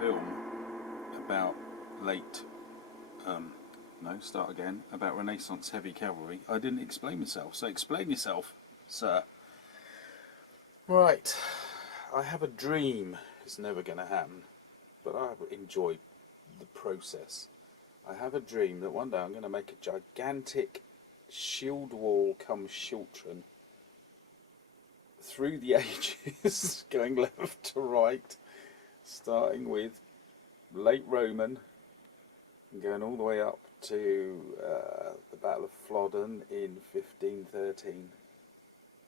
film about about Renaissance heavy cavalry. I didn't explain myself, so explain yourself, sir. Right, I have a dream. It's never going to happen, but I enjoy the process. I have a dream that one day I'm going to make a gigantic shield wall come Shiltron through the ages, going left to right, starting with late Roman and going all the way up to the Battle of Flodden in 1513.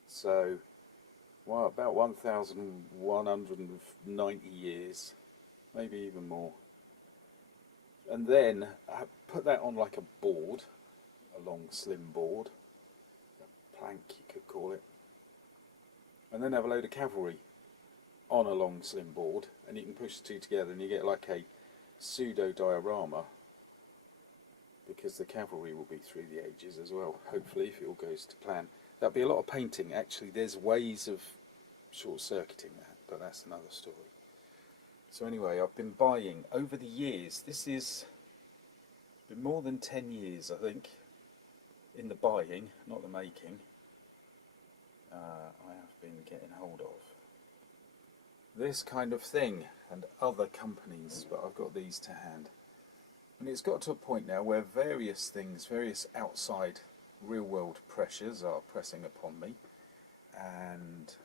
So, well, about 1,190 years, maybe even more. And then I put that on like a board, a long slim board, a plank you could call it, and then have a load of cavalry on a long slim board, and you can push the two together and you get like a pseudo diorama, because the cavalry will be through the ages as well, hopefully, if it all goes to plan. That'll be a lot of painting. Actually, there's ways of short-circuiting that, but that's another story. So anyway, I've been buying over the years. This is been more than 10 years, I think, in the buying, not the making. I have been getting hold of this kind of thing and other companies, but I've got these to hand. And it's got to a point now where various things, various outside real-world pressures are pressing upon me, and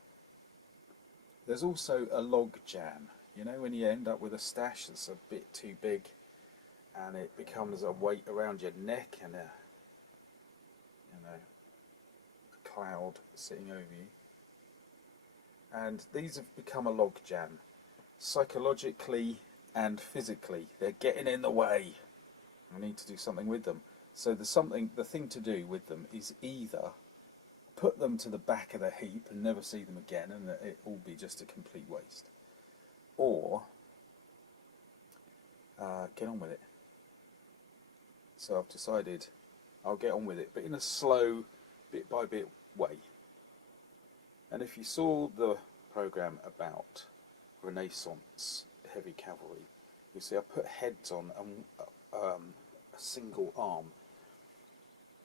there's also a log jam. You know, when you end up with a stash that's a bit too big and it becomes a weight around your neck and a cloud sitting over you. And these have become a log jam, psychologically and physically. They're getting in the way. I need to do something with them. So the thing to do with them is either put them to the back of the heap and never see them again, and it will be just a complete waste, or get on with it. So I've decided I'll get on with it, but in a slow, bit by bit way. And if you saw the programme about Renaissance heavy cavalry, you see I put heads on a single arm.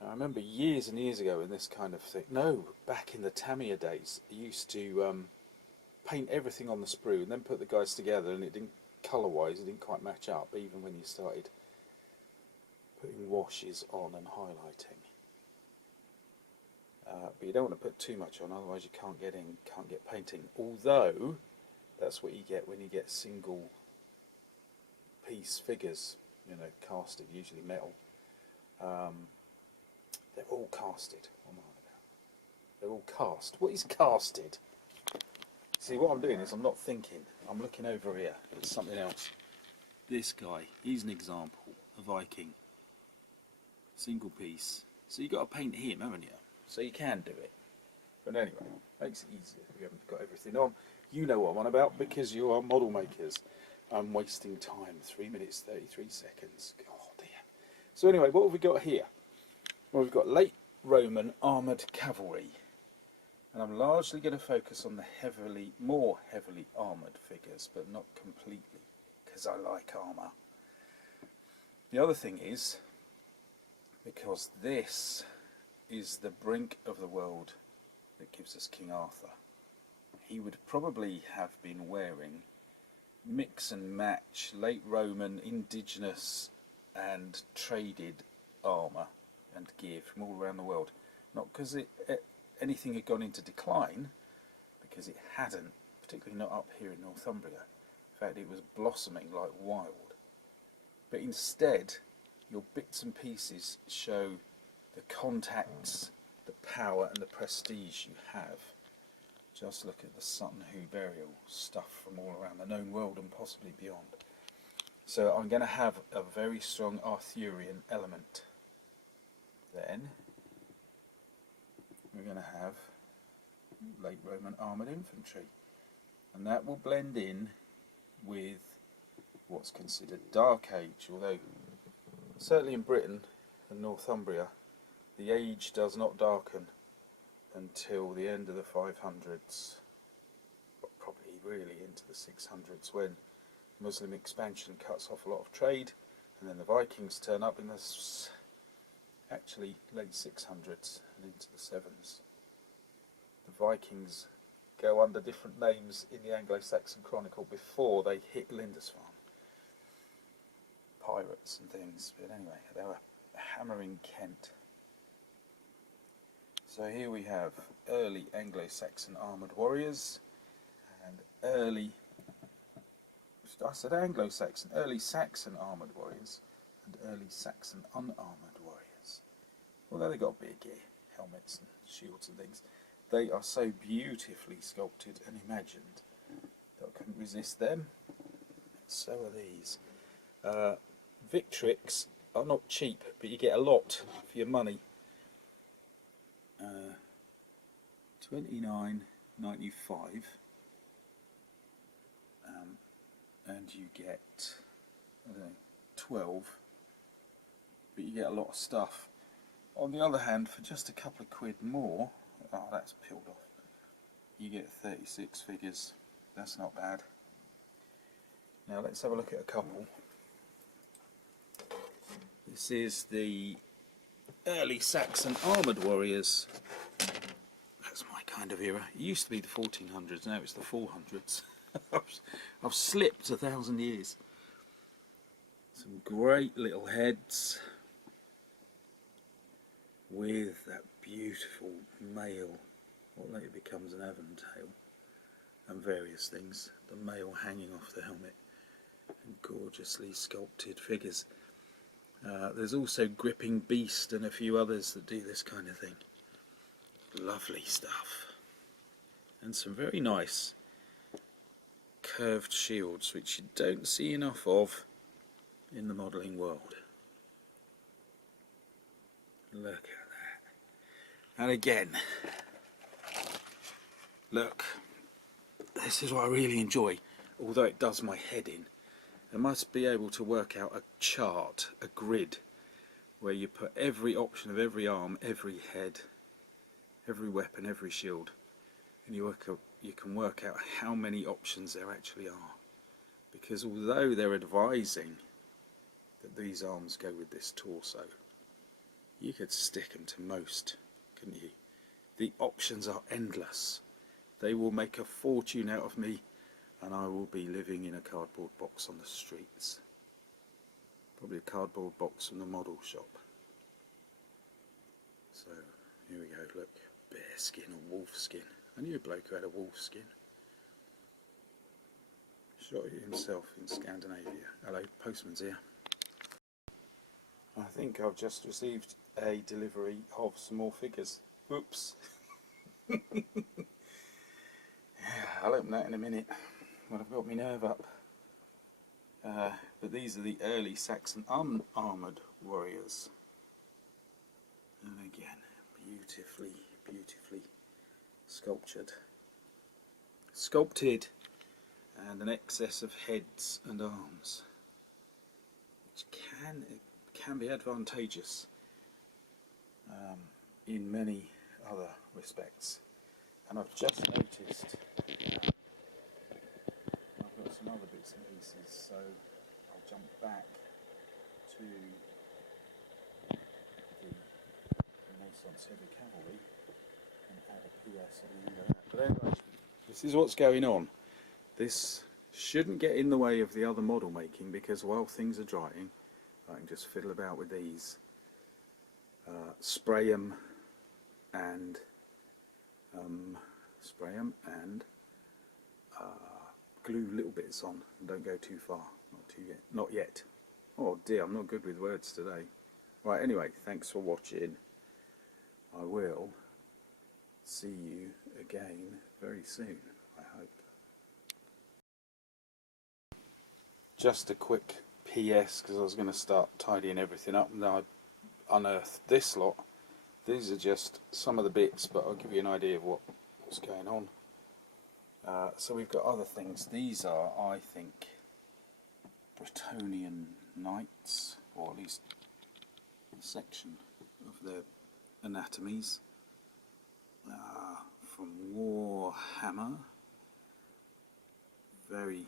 Now, I remember years and years ago in this kind of thing, back in the Tamiya days, I used to paint everything on the sprue and then put the guys together, and it didn't, colour-wise, it didn't quite match up, even when you started putting washes on and highlighting. But you don't want to put too much on, otherwise you can't get painting. Although, that's what you get when you get single piece figures, casted, usually metal. They're all casted. What am I on about? They're all cast. What is casted? See, what I'm doing is I'm not thinking. I'm looking over here at something else. This guy, he's an example, a Viking. Single piece. So you've got to paint him, haven't you? So you can do it. But anyway, makes it easier if you haven't got everything on. You know what I'm on about because you are model makers. I'm wasting time. 3 minutes, 33 seconds. Oh dear. So anyway, what have we got here? Well, we've got late Roman armoured cavalry. And I'm largely going to focus on the more heavily armoured figures, but not completely, because I like armour. The other thing is, because this is the brink of the world that gives us King Arthur, he would probably have been wearing mix and match late Roman, indigenous and traded armour and gear from all around the world. Not because anything had gone into decline, because it hadn't, particularly not up here in Northumbria. In fact, it was blossoming like wild. But instead, your bits and pieces show the contacts, the power and the prestige you have. Just look at the Sutton Hoo burial stuff from all around the known world and possibly beyond. So I'm going to have a very strong Arthurian element. Then we're going to have late Roman armoured infantry, and that will blend in with what's considered Dark Age, although certainly in Britain and Northumbria the age does not darken until the end of the 500s, but probably really into the 600s, when Muslim expansion cuts off a lot of trade, and then the Vikings turn up in the actually late 600s and into the 7s. The Vikings go under different names in the Anglo-Saxon Chronicle before they hit Lindisfarne. Pirates and things, but anyway, they were hammering Kent. So here we have early Anglo-Saxon armoured warriors and early, I said Anglo-Saxon, early Saxon armoured warriors and early Saxon unarmoured warriors. Although they got big gear, helmets and shields and things, they are so beautifully sculpted and imagined that I couldn't resist them. So are these. Victrix are not cheap, but you get a lot for your money. $29.95, and you get, I don't know, 12, but you get a lot of stuff. On the other hand, for just a couple of quid more, oh, that's peeled off, you get 36 figures. That's not bad. Now let's have a look at a couple. This is the early Saxon armoured warriors. That's my kind of era. It used to be the 1400s, now it's the 400s. I've slipped 1,000 years. Some great little heads with that beautiful mail, what later becomes an aventail, and various things. The mail hanging off the helmet, and gorgeously sculpted figures. There's also Gripping Beast and a few others that do this kind of thing. Lovely stuff. And some very nice curved shields, which you don't see enough of in the modelling world. Look at that. And again, look, this is what I really enjoy, although it does my head in. I must be able to work out a chart, a grid, where you put every option of every arm, every head, every weapon, every shield, and you can work out how many options there actually are. Because although they're advising that these arms go with this torso, you could stick them to most, couldn't you? The options are endless. They will make a fortune out of me, and I will be living in a cardboard box on the streets. Probably a cardboard box from the model shop. So, here we go, look. Bear skin or wolf skin. I knew a bloke who had a wolf skin. Shot it himself in Scandinavia. Hello, postman's here. I think I've just received a delivery of some more figures. Oops. I'll open that in a minute when I've got my nerve up. But these are the early Saxon unarmoured warriors. And again, beautifully sculpted, and an excess of heads and arms, which can be advantageous in many other respects. And I've just noticed I've got some other bits and pieces, so I'll jump back to the Renaissance Heavy Cavalry and add a PS and then go. But anyway, this is what's going on. This shouldn't get in the way of the other model making, because while things are drying, I can just fiddle about with these, spray them and glue little bits on, and don't go too far, not yet. Oh dear, I'm not good with words today. Right, anyway, thanks for watching. I will see you again very soon, I hope. Just a quick PS, because I was going to start tidying everything up, and I unearthed this lot. These are just some of the bits, but I'll give you an idea of what's going on. So we've got other things. These are, I think, Bretonnian knights, or at least a section of their anatomies, from Warhammer. Very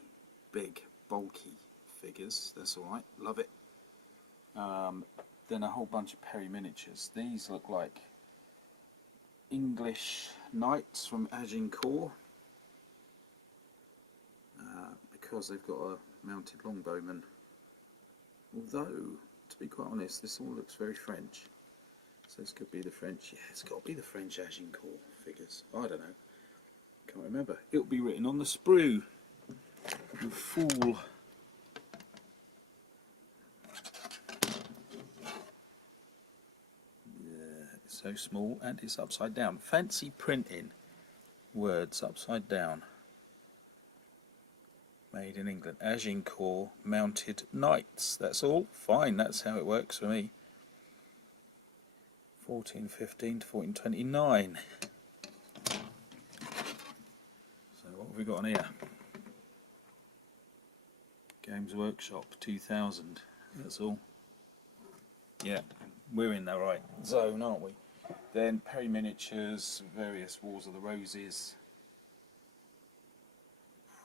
big bulky figures. That's all right, love it. Then a whole bunch of Perry miniatures. These look like English knights from Agincourt, because they've got a mounted longbowman. Although, to be quite honest, this all looks very French. So this could be the French. Yeah, it's got to be the French Agincourt figures. I don't know. Can't remember. It'll be written on the sprue. You fool. So small, and it's upside down. Fancy printing words upside down. Made in England. Agincourt mounted knights. That's all. Fine, that's how it works for me. 1415 to 1429. So what have we got on here? Games Workshop 2000. That's all. Yeah, we're in the right zone, aren't we? Then Perry miniatures, various Wars of the Roses,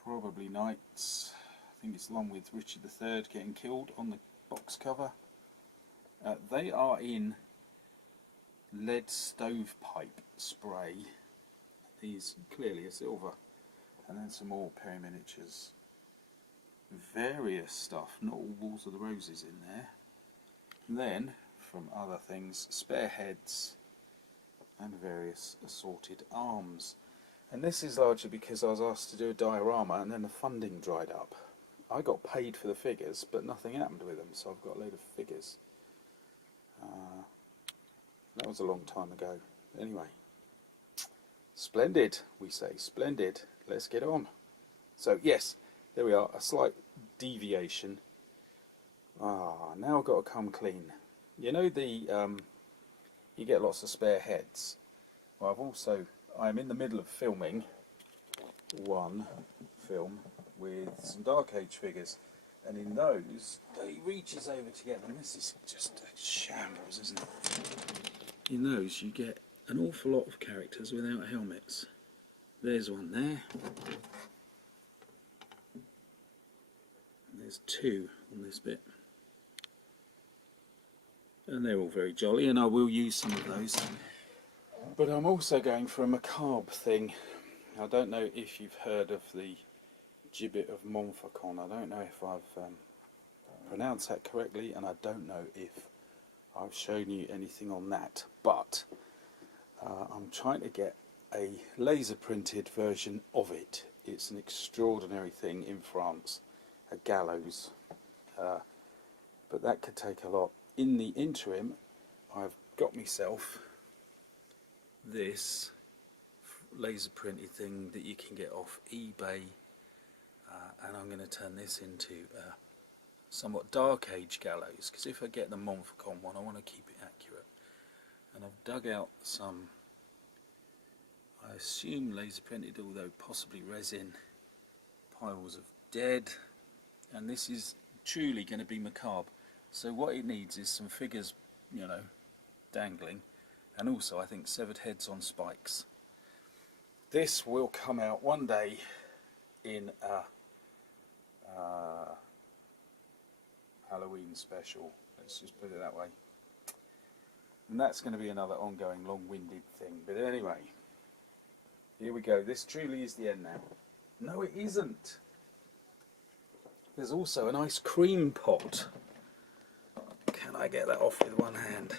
probably knights. I think it's along with Richard III getting killed on the box cover. They are in lead stovepipe spray. These clearly are silver. And then some more Perry miniatures. Various stuff, not all Wars of the Roses in there. And then, from other things, spare heads and various assorted arms. And this is largely because I was asked to do a diorama and then the funding dried up. I got paid for the figures, but nothing happened with them, so I've got a load of figures. That was a long time ago. Anyway, splendid, we say, splendid. Let's get on. So yes, there we are, a slight deviation. Now I've got to come clean. You know you get lots of spare heads. Well, I'm in the middle of filming one film with some Dark Age figures, and in those, he reaches over to get them. This is just a shambles, isn't it? In those, you get an awful lot of characters without helmets. There's one there. And there's two on this bit. And they're all very jolly, and I will use some of those. But I'm also going for a macabre thing. I don't know if you've heard of the Gibbet of Montfaucon. I don't know if I've pronounced that correctly, and I don't know if I've shown you anything on that. But I'm trying to get a laser printed version of it. It's an extraordinary thing in France, a gallows. But that could take a lot. In the interim, I've got myself this laser printed thing that you can get off eBay, and I'm going to turn this into a somewhat Dark Age gallows, because if I get the Montfaucon one, I want to keep it accurate. And I've dug out some, I assume laser printed, although possibly resin, piles of dead, and this is truly going to be macabre. So what it needs is some figures, you know, dangling, and also I think severed heads on spikes. This will come out one day in a Halloween special, let's just put it that way. And that's going to be another ongoing long-winded thing. But anyway, here we go. This truly is the end now. No, it isn't. There's also an ice cream pot. Can I get that off with one hand?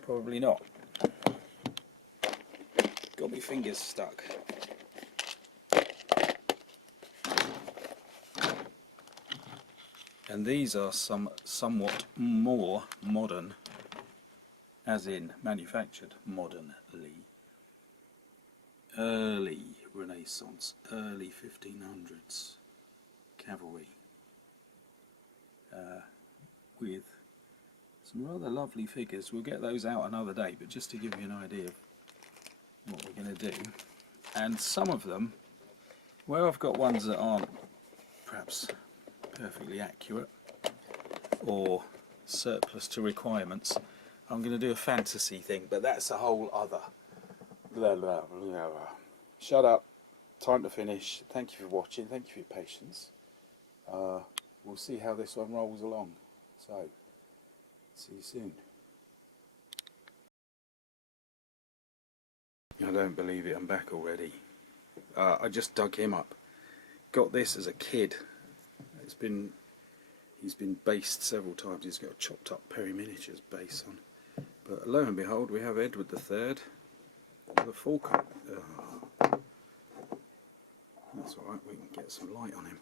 Probably not. Got my fingers stuck. And these are somewhat more modern, as in manufactured modernly. Early Renaissance, early 1500s cavalry. With some rather lovely figures. We'll get those out another day, but just to give you an idea of what we're going to do. And some of them, where I've got ones that aren't perhaps perfectly accurate or surplus to requirements, I'm going to do a fantasy thing, but that's a whole other blah blah blah. Shut up, time to finish. Thank you for watching, thank you for your patience. we'll see how this one rolls along. So, see you soon. I don't believe it, I'm back already. I just dug him up. Got this as a kid. He's been based several times. He's got a chopped up Perry Miniatures base on. But lo and behold, we have Edward III with a full cut. That's alright, we can get some light on him.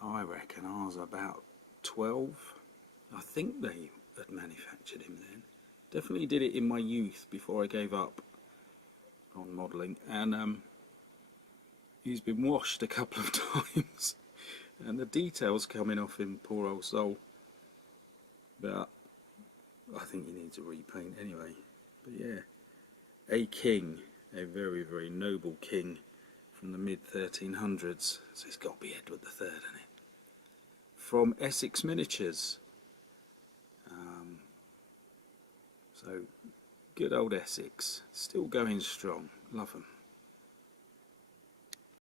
I reckon ours are about 12. I think they had manufactured him then. Definitely did it in my youth before I gave up on modelling, and he's been washed a couple of times and the details coming off him, poor old soul, but I think he needs a repaint anyway. But yeah, a king, a very, very noble king from the mid 1300s, so it's got to be Edward III, isn't it? From Essex Miniatures. So good old Essex, still going strong, love them.